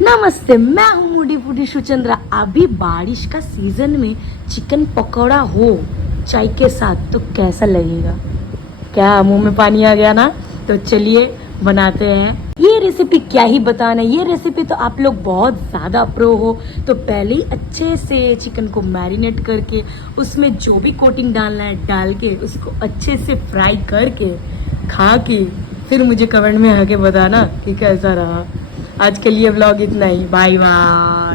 नमस्ते, मैं हूँ मूडी फूडी सुचंद्रा। अभी बारिश का सीजन में चिकन पकौड़ा हो चाय के साथ तो कैसा लगेगा? क्या मुंह में पानी आ गया ना? तो चलिए बनाते हैं। ये रेसिपी क्या ही बताना, ये रेसिपी तो आप लोग बहुत ज़्यादा प्रो हो। तो पहले ही अच्छे से चिकन को मैरिनेट करके उसमें जो भी कोटिंग डालना है डाल के उसको अच्छे से फ्राई करके खा के फिर मुझे कमेंट में आके बताना कि कैसा रहा। आज के लिए व्लॉग इतना ही। Bye bye.